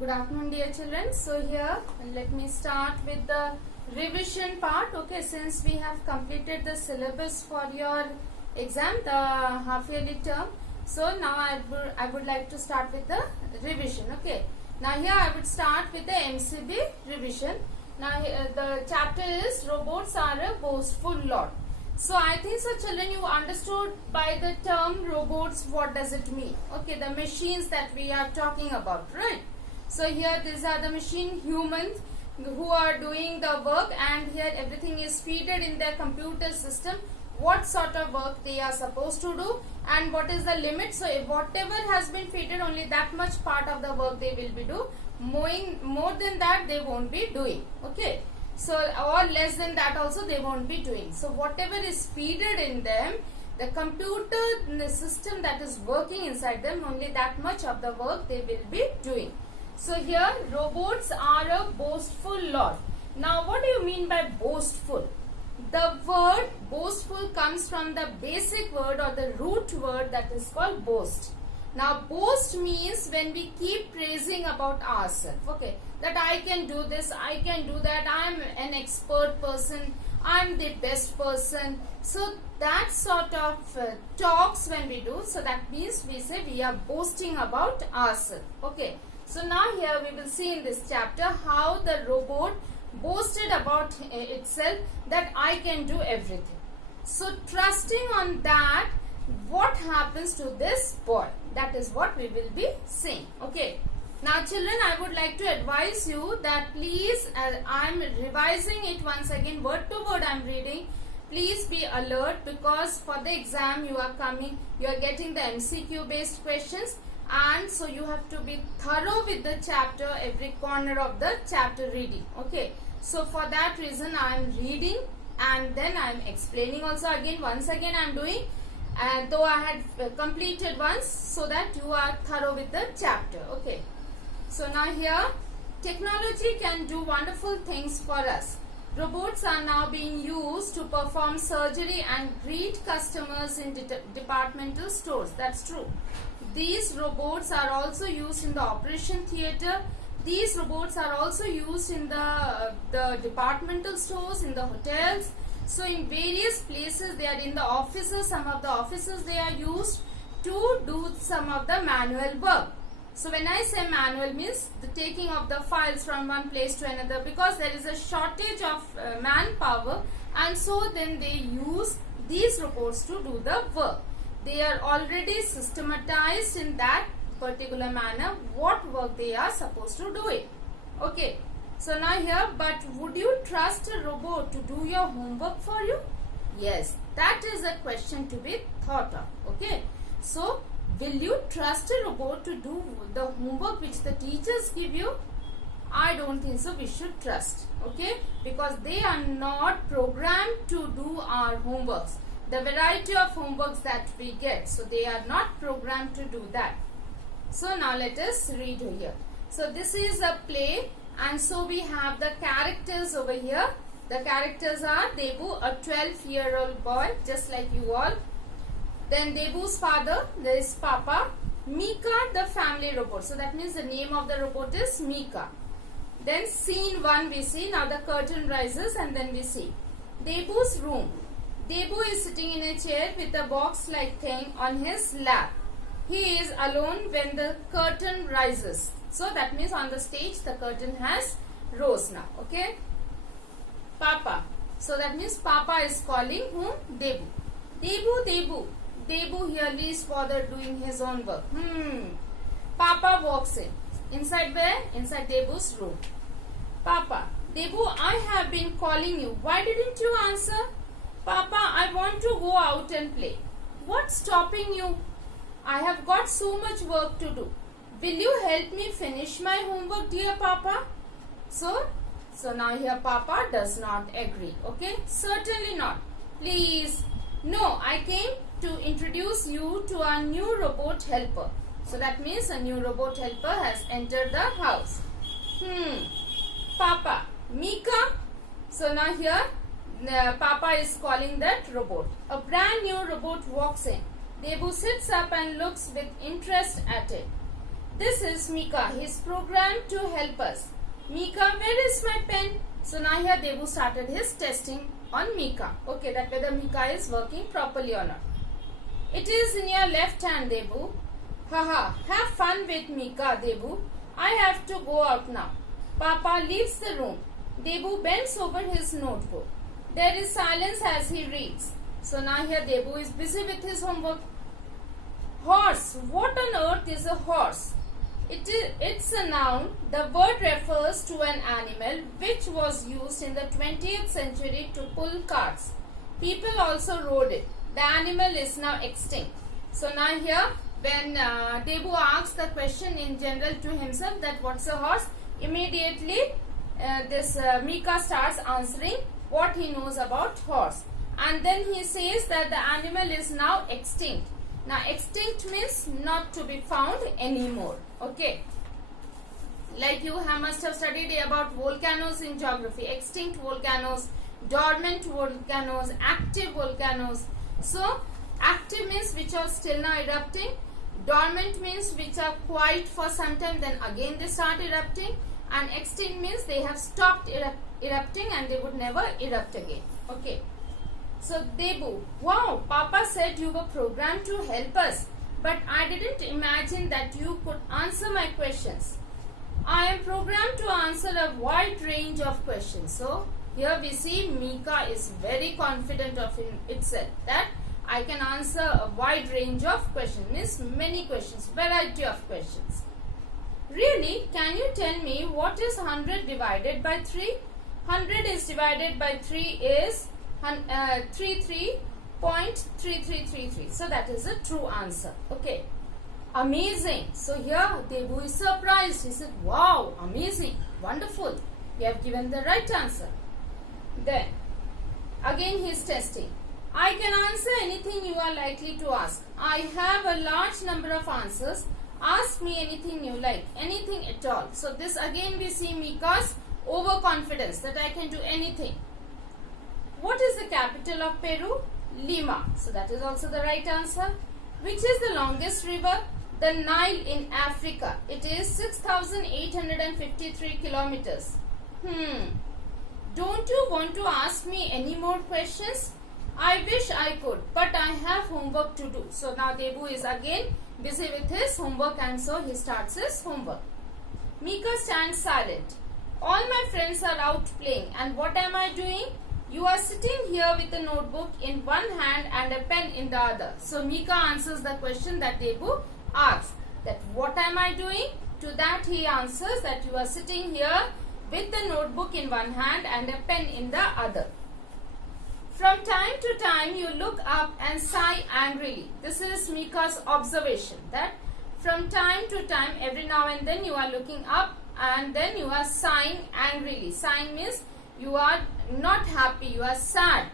Good afternoon, dear children. So here, let me start with the revision part. Okay, since we have completed the syllabus for your exam, the half yearly term. So now I would like to start with the revision. Okay. Now here I would start with the MCB revision. Now the chapter is robots are a boastful lot. So I think so children, you understood by the term robots what does it mean. Okay, the machines that we are talking about, right? So here these are the machine humans who are doing the work, and here everything is feeded in their computer system, what sort of work they are supposed to do and what is the limit. So if whatever has been feeded, only that much part of the work they will be do. More than that they won't be doing. Okay. So or less than that also they won't be doing. So whatever is feeded in them, the computer, the system that is working inside them, only that much of the work they will be doing. So here robots are a boastful lot. Now what do you mean by boastful? The word boastful comes from the basic word or the root word that is called boast. Now boast means when we keep praising about ourselves. Okay, that I can do this, I can do that, I am an expert person, I am the best person. So that sort of talks when we do, so that means we say we are boasting about ourselves. Okay. So now here we will see in this chapter how the robot boasted about itself that I can do everything. So trusting on that, what happens to this boy? That is what we will be seeing. Okay. Now children, I would like to advise you that please, I am revising it once again, word to word I am reading. Please be alert, because for the exam you are getting the MCQ based questions. And so you have to be thorough with the chapter, every corner of the chapter reading. Okay. So for that reason I am reading and then I am explaining also again. Once again I am doing, though I had completed once, so that you are thorough with the chapter. Okay. So now here, technology can do wonderful things for us. Robots are now being used to perform surgery and greet customers in departmental stores. That's true. These robots are also used in the operation theatre. These robots are also used in the departmental stores, in the hotels. So in various places, they are in the offices. Some of the offices they are used to do some of the manual work. So when I say manual, means the taking of the files from one place to another, because there is a shortage of manpower, and so then they use these robots to do the work. They are already systematized in that particular manner what work they are supposed to do it. Okay. So now here, but would you trust a robot to do your homework for you? Yes, that is a question to be thought of. Okay. So will you trust a robot to do the homework which the teachers give you? I don't think so we should trust. Okay. Because they are not programmed to do our homeworks. The variety of homeworks that we get, so they are not programmed to do that. So now let us read here. So this is a play, and so we have the characters over here. The characters are Debu, a 12-year-old boy, just like you all. Then Debu's father, there is Papa. Mika, the family robot. So that means the name of the robot is Mika. Then scene 1 we see. Now the curtain rises and then we see Debu's room. Debu is sitting in a chair with a box-like thing on his lap. He is alone when the curtain rises. So that means on the stage the curtain has rose now. Okay. Papa. So that means Papa is calling whom? Debu. Debu, Debu. Debu here least bothered doing his own work. Papa walks in. Inside where? Inside Debu's room. Papa. Debu, I have been calling you. Why didn't you answer? Papa, I want to go out and play. What's stopping you? I have got so much work to do. Will you help me finish my homework, dear Papa? So now here Papa does not agree. Okay? Certainly not. Please. No, I came to introduce you to our new robot helper. So that means a new robot helper has entered the house. Papa. Mika. So now here Papa is calling that robot. A brand new robot walks in. Debu sits up and looks with interest at it. This is Mika. He is programmed to help us. Mika, where is my pen? So now here Debu started his testing on Mika. Okay, that whether Mika is working properly or not. It is in your left hand, Debu. Haha, have fun with Mika, Debu. I have to go out now. Papa leaves the room. Debu bends over his notebook. There is silence as he reads. So now here Debu is busy with his homework. Horse. What on earth is a horse? It's a noun. The word refers to an animal which was used in the 20th century to pull carts. People also rode it. The animal is now extinct. So now here when Debu asks the question in general to himself that what's a horse, immediately Mika starts answering what he knows about horse. And then he says that the animal is now extinct. Now extinct means not to be found anymore. Okay. Like you must have studied about volcanoes in geography. Extinct volcanoes, dormant volcanoes, active volcanoes. So active means which are still now erupting. Dormant means which are quiet for some time, then again they start erupting. And extinct means they have stopped erupting and they would never erupt again. Okay. So Debu, wow, Papa said you were programmed to help us, but I didn't imagine that you could answer my questions. I am programmed to answer a wide range of questions. So here we see Mika is very confident of itself that I can answer a wide range of questions, means many questions, variety of questions. Really, can you tell me what is 100 divided by 3? 100 is divided by 3 is 33.3333. So that is a true answer. Okay. Amazing. So here Debu is surprised. He said, wow, amazing, wonderful. You have given the right answer. Then again he is testing. I can answer anything you are likely to ask. I have a large number of answers. Ask me anything you like, anything at all. So this again we see Mika's overconfidence that I can do anything. What is the capital of Peru? Lima. So that is also the right answer. Which is the longest river? The Nile in Africa. It is 6,853 kilometers. Don't you want to ask me any more questions? I wish I could, but I have homework to do. So now Debu is again busy with his homework and so he starts his homework. Mika stands silent. All my friends are out playing and what am I doing? You are sitting here with a notebook in one hand and a pen in the other. So Mika answers the question that Debu asks. That what am I doing? To that he answers that you are sitting here with the notebook in one hand and a pen in the other. From time to time you look up and sigh angrily. This is Mika's observation that from time to time every now and then you are looking up and then you are sighing angrily. Sighing means you are not happy, you are sad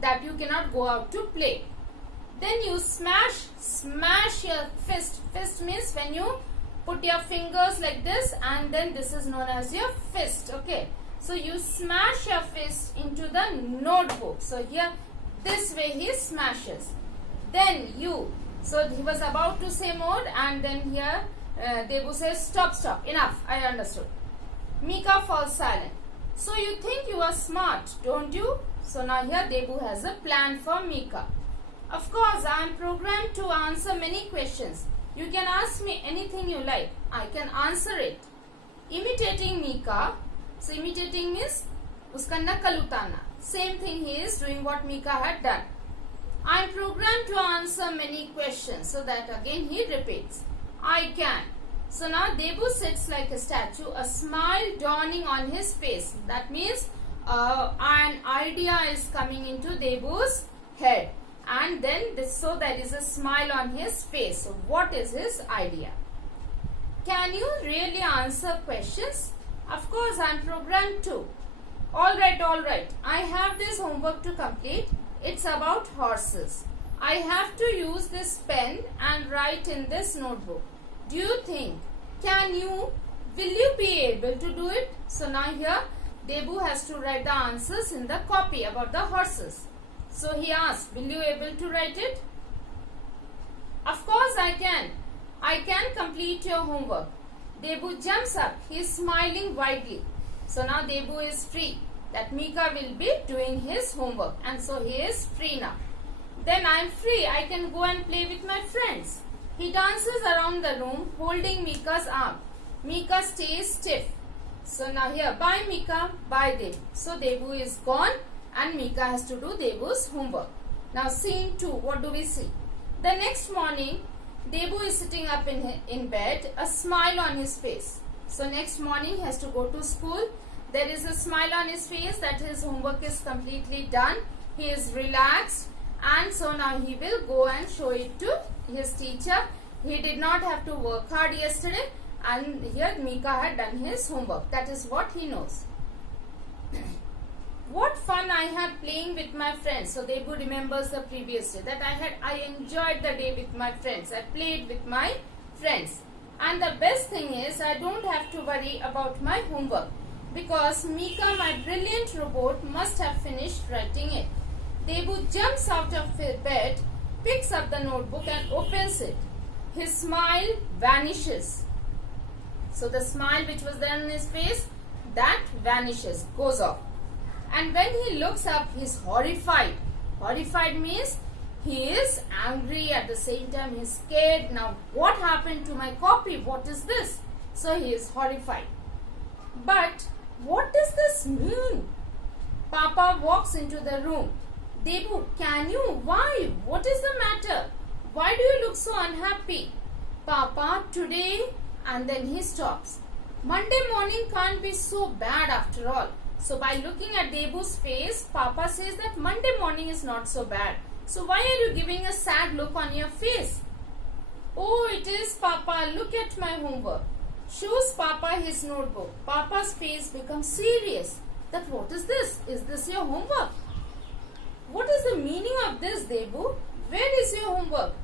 that you cannot go out to play. Then you smash your fist. Fist means when you put your fingers like this and then this is known as your fist. Okay. So you smash your fist into the notebook. So here this way he smashes. Then so he was about to say more and then here Debu says stop, enough, I understood. Mika falls silent. So you think you are smart, don't you? So now here Debu has a plan for Mika. Of course, I am programmed to answer many questions. You can ask me anything you like. I can answer it. Imitating Mika. So imitating means uska nakal utana. Same thing he is doing what Mika had done. I am programmed to answer many questions. So that again he repeats. I can. So now Debu sits like a statue, a smile dawning on his face. That means an idea is coming into Debu's head. And then so there is a smile on his face. So what is his idea? Can you really answer questions? Of course, I am programmed to. Alright. I have this homework to complete. It's about horses. I have to use this pen and write in this notebook. Do you think? Will you be able to do it? So now here Debu has to write the answers in the copy about the horses. So he asks, will you able to write it? Of course I can. I can complete your homework. Debu jumps up. He is smiling widely. So now Debu is free. That Mika will be doing his homework. And so he is free now. Then I am free. I can go and play with my friends. He dances around the room holding Mika's arm. Mika stays stiff. So now here, bye Mika, bye Debu. So Debu is gone and Mika has to do Debu's homework. Now scene 2, what do we see? The next morning, Debu is sitting up in bed, a smile on his face. So next morning he has to go to school. There is a smile on his face that his homework is completely done. He is relaxed and so now he will go and show it to his teacher. He did not have to work hard yesterday and here Mika had done his homework. That is what he knows. What fun I had playing with my friends. So Debu remembers the previous day that I enjoyed the day with my friends. I played with my friends. And the best thing is I don't have to worry about my homework because Mika, my brilliant robot, must have finished writing it. Debu jumps out of bed, picks up the notebook and opens it. His smile vanishes. So the smile which was there on his face, that vanishes, goes off. And when he looks up, he is horrified. Horrified means he is angry, at the same time he is scared. Now what happened to my copy? What is this? So he is horrified. But what does this mean? Papa walks into the room. Debu, can you? Why? What is the matter? Why do you look so unhappy? Papa, today, and then he stops. Monday morning can't be so bad after all. So by looking at Debu's face, Papa says that Monday morning is not so bad. So why are you giving a sad look on your face? Oh, it is Papa. Look at my homework. Shows Papa his notebook. Papa's face becomes serious. That what is this? Is this your homework? What is the meaning of this, Debu? Where is your homework?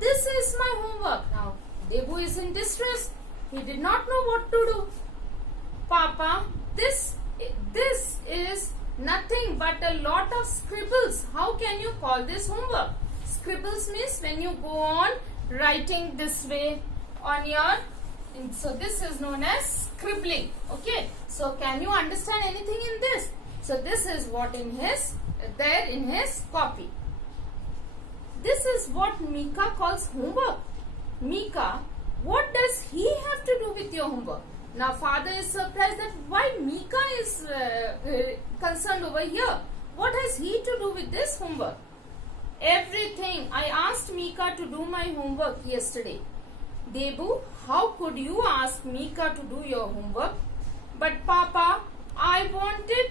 This is my homework. Now, Debu is in distress. He did not know what to do. Papa, this is nothing but a lot of scribbles. How can you call this homework? Scribbles means when you go on writing this way on your, so this is known as scribbling. Okay. So can you understand anything in this? So this is what in his copy. This is what Mika calls homework. Mika, what does he have to do with your homework? Now father is surprised that why Mika is concerned over here. What has he to do with this homework? Everything. I asked Mika to do my homework yesterday. Debu, how could you ask Mika to do your homework? But Papa, I wanted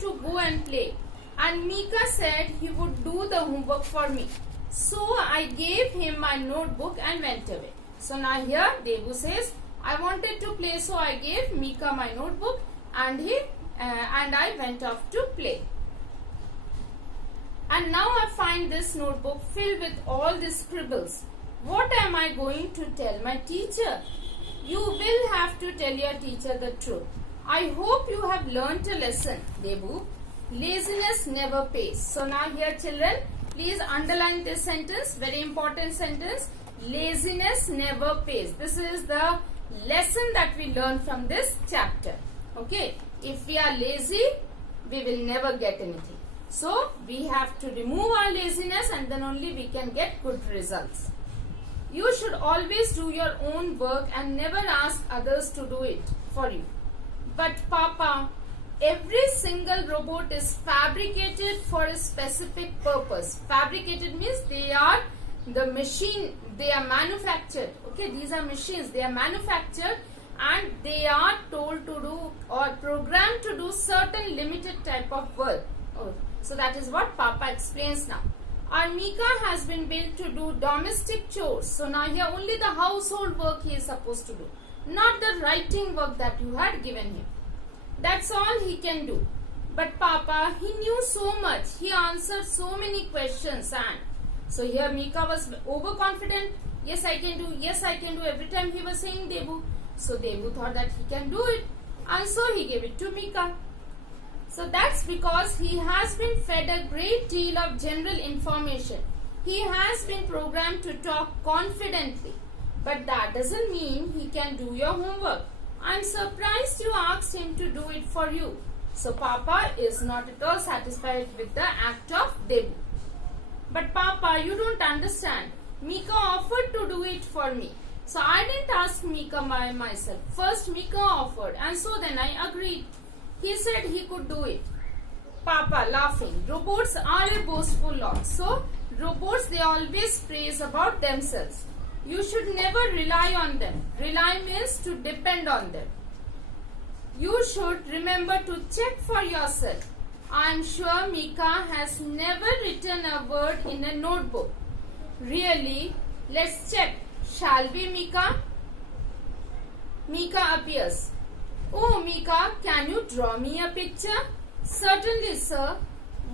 to go and play. And Mika said he would do the homework for me. So I gave him my notebook and went away. So now here Debu says, I wanted to play, so I gave Mika my notebook and I went off to play. And now I find this notebook filled with all these scribbles. What am I going to tell my teacher? You will have to tell your teacher the truth. I hope you have learnt a lesson, Debu. Laziness never pays. So now here children, please underline this sentence, very important sentence. Laziness never pays. This is the lesson that we learn from this chapter. Okay, if we are lazy, we will never get anything. So we have to remove our laziness and then only we can get good results. You should always do your own work and never ask others to do it for you. But Papa, every single robot is fabricated for a specific purpose. Fabricated means they are the machine, they are manufactured. Okay, these are machines, they are manufactured and they are told to do or programmed to do certain limited type of work. Oh, so that is what Papa explains now. Our Mika has been built to do domestic chores. So now here only the household work he is supposed to do, not the writing work that you had given him. That's all he can do. But Papa, he knew so much. He answered so many questions and so here Mika was overconfident. Yes, I can do. Yes, I can do. Every time he was saying Debu. So Debu thought that he can do it. And so he gave it to Mika. So that's because he has been fed a great deal of general information. He has been programmed to talk confidently, but that doesn't mean he can do your homework. I'm surprised you asked him to do it for you. So Papa is not at all satisfied with the act of Debu. But Papa, you don't understand. Mika offered to do it for me. So I didn't ask Mika by myself. First Mika offered, and so then I agreed. He said he could do it. Papa laughing. Robots are a boastful lot. So robots, they always praise about themselves. You should never rely on them. Rely means to depend on them. You should remember to check for yourself. I am sure Mika has never written a word in a notebook. Really? Let's check. Shall we, Mika? Mika appears. Oh, Mika, can you draw me a picture? Certainly, sir.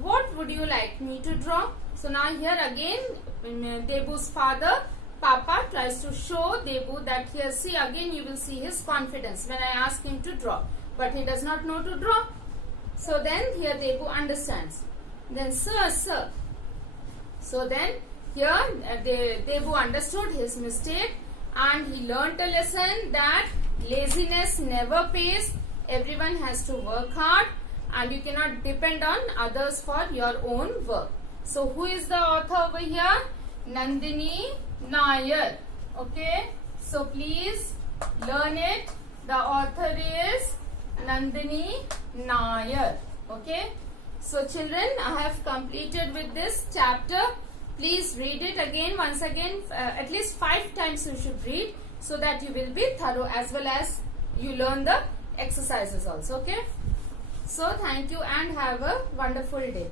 What would you like me to draw? So now here again, Debu's father, Papa, tries to show Debu that here, see, again you will see his confidence when I ask him to draw. But he does not know to draw. So then here Debu understands. Then, sir. So then here Debu understood his mistake and he learnt a lesson that laziness never pays. Everyone has to work hard and you cannot depend on others for your own work. So who is the author over here? Nandini Nair. Okay. So please learn it. The author is Nandini Nair. Okay. So children, I have completed with this chapter. Please read it again, once again, at least 5 times you should read so that you will be thorough as well as you learn the exercises also. Okay. So thank you and have a wonderful day.